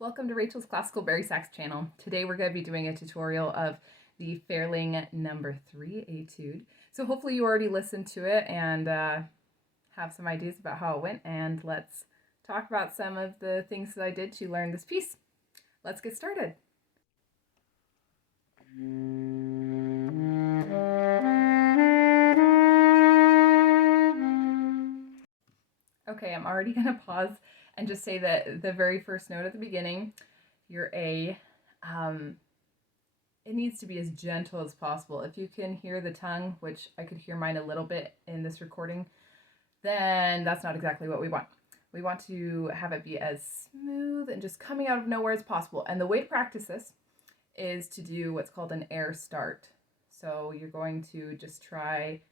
Welcome to Rachel's Classical Bari Sax channel. Today we're going to be doing a tutorial of the Ferling number 3 Etude. So hopefully you already listened to it and have some ideas about how it went, and let's talk about some of the things that I did to learn this piece. Let's get started. Okay, I'm already going to pause and just say that the very first note at the beginning, your A, it needs to be as gentle as possible. If you can hear the tongue, which I could hear mine a little bit in this recording, then that's not exactly what we want. We want to have it be as smooth and just coming out of nowhere as possible. And the way to practice this is to do what's called an air start. So you're going to just try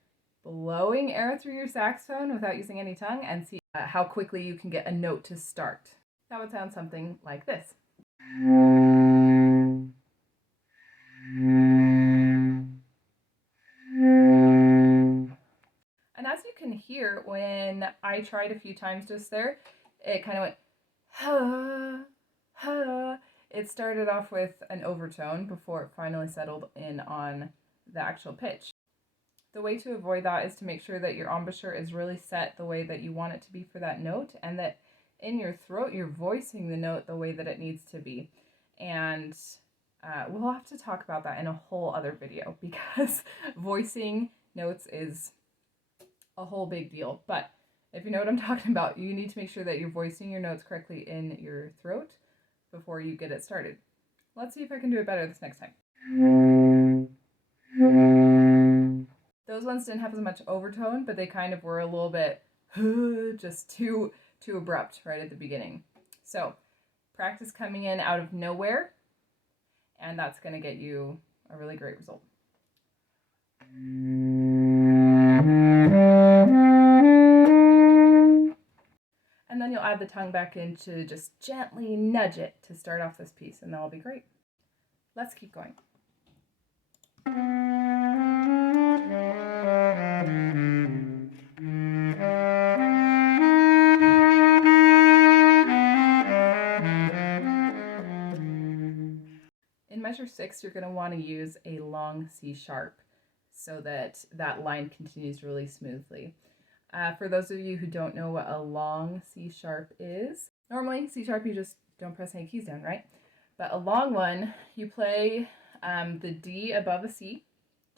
blowing air through your saxophone without using any tongue and see how quickly you can get a note to start. That would sound something like this. And as you can hear, when I tried a few times just there, it kind of went, ha, ha. It started off with an overtone before it finally settled in on the actual pitch. The way to avoid that is to make sure that your embouchure is really set the way that you want it to be for that note, and that in your throat you're voicing the note the way that it needs to be. And we'll have to talk about that in a whole other video, because voicing notes is a whole big deal. But if you know what I'm talking about, you need to make sure that you're voicing your notes correctly in your throat before you get it started. Let's see if I can do it better this next time. Those ones didn't have as much overtone, but they kind of were a little bit just too abrupt right at the beginning. So practice coming in out of nowhere, and that's going to get you a really great result. And then you'll add the tongue back in to just gently nudge it to start off this piece, and that'll be great. Let's keep going. In measure 6, you're going to want to use a long C sharp so that that line continues really smoothly. For those of you who don't know what a long C sharp is, normally C sharp you just don't press any keys down, right? But a long one, you play the D above a C,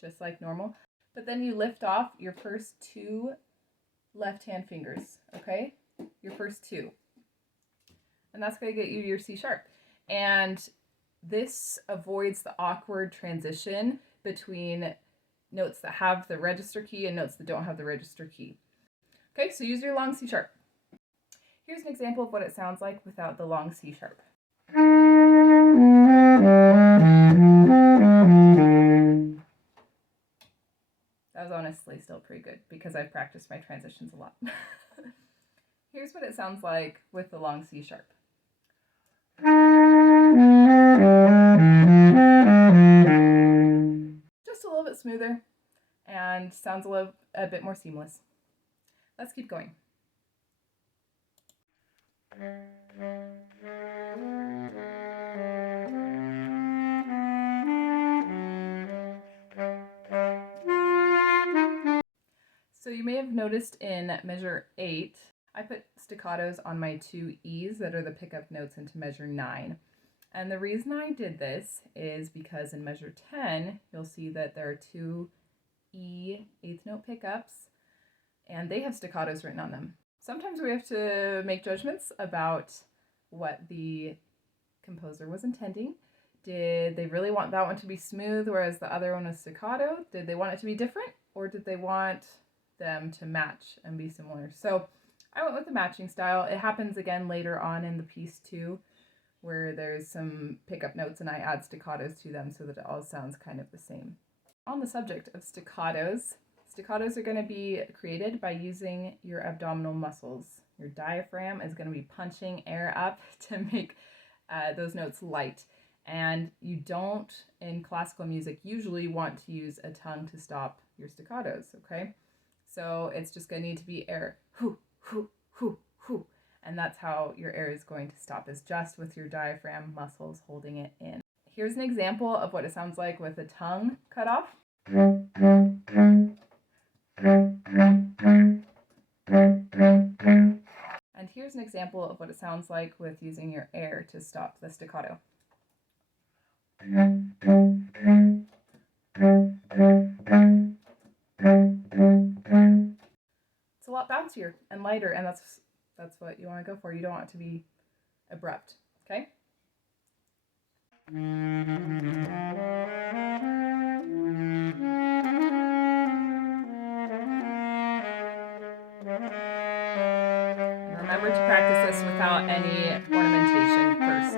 just like normal, but then you lift off your first 2 left-hand fingers, okay? Your first 2. And that's going to get you your C sharp. And this avoids the awkward transition between notes that have the register key and notes that don't have the register key. Okay, so use your long C sharp. Here's an example of what it sounds like without the long C sharp. That was honestly still pretty good because I've practiced my transitions a lot. Here's what it sounds like with the long C sharp. Just a little bit smoother and sounds a bit more seamless. Let's keep going. So you may have noticed in measure 8, I put staccatos on my 2 E's that are the pickup notes into measure 9. And the reason I did this is because in measure 10, you'll see that there are 2 E 8th note pickups, and they have staccatos written on them. Sometimes we have to make judgments about what the composer was intending. Did they really want that one to be smooth, whereas the other one was staccato? Did they want it to be different, or did they want them to match and be similar? So I went with the matching style. It happens again later on in the piece too, where there's some pickup notes and I add staccatos to them so that it all sounds kind of the same. On the subject of staccatos, staccatos are going to be created by using your abdominal muscles. Your diaphragm is going to be punching air up to make those notes light. And you don't, in classical music, usually want to use a tongue to stop your staccatos, okay? So it's just going to need to be air, hoo, hoo, hoo, hoo. And that's how your air is going to stop, is just with your diaphragm muscles holding it in. Here's an example of what it sounds like with the tongue cut off. And here's an example of what it sounds like with using your air to stop the staccato. It's a lot bouncier and lighter, and that's what you want to go for. You don't want it to be abrupt, okay? Remember to practice this without any ornamentation first.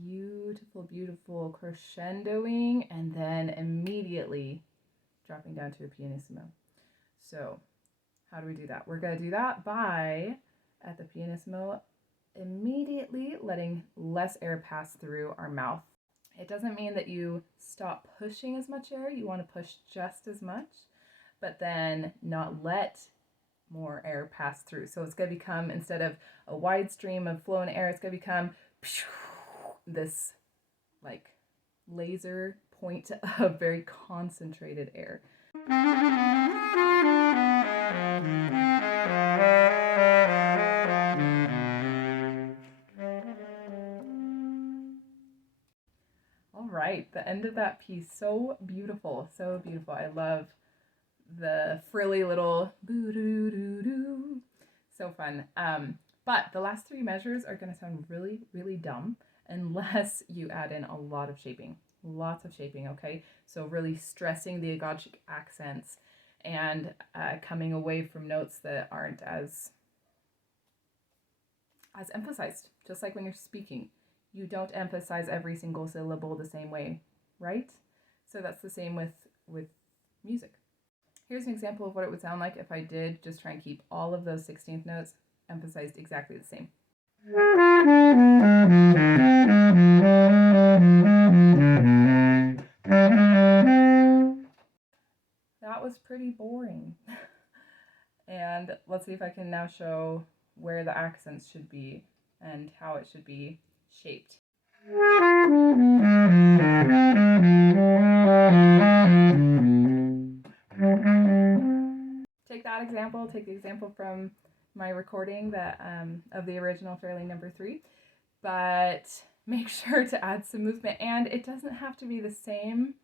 Beautiful, beautiful crescendoing, and then immediately dropping down to a pianissimo. So how do we do that? We're going to do that by, at the pianissimo, immediately letting less air pass through our mouth. It doesn't mean that you stop pushing as much air. You want to push just as much, but then not let more air pass through. So it's going to become, instead of a wide stream of flowing air, it's going to become this like laser point of very concentrated air. All right, the end of that piece, so beautiful, so beautiful. I love the frilly little boo-doo-doo-doo. So fun. But the last three measures are going to sound really, really dumb unless you add in a lot of shaping. Lots of shaping, okay? So really stressing the agogic accents and coming away from notes that aren't as emphasized, just like when you're speaking. You don't emphasize every single syllable the same way, right? So that's the same with music. Here's an example of what it would sound like if I did just try and keep all of those 16th notes emphasized exactly the same. That was pretty boring. And let's see if I can now show where the accents should be and how it should be shaped. Take that example, take the example from my recording that of the original Ferling number 3, but make sure to add some movement, and it doesn't have to be the same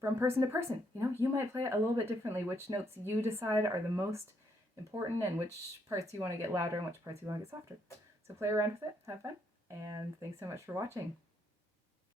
from person to person. You know, you might play it a little bit differently, which notes you decide are the most important and which parts you want to get louder and which parts you want to get softer. So play around with it, have fun, and thanks so much for watching.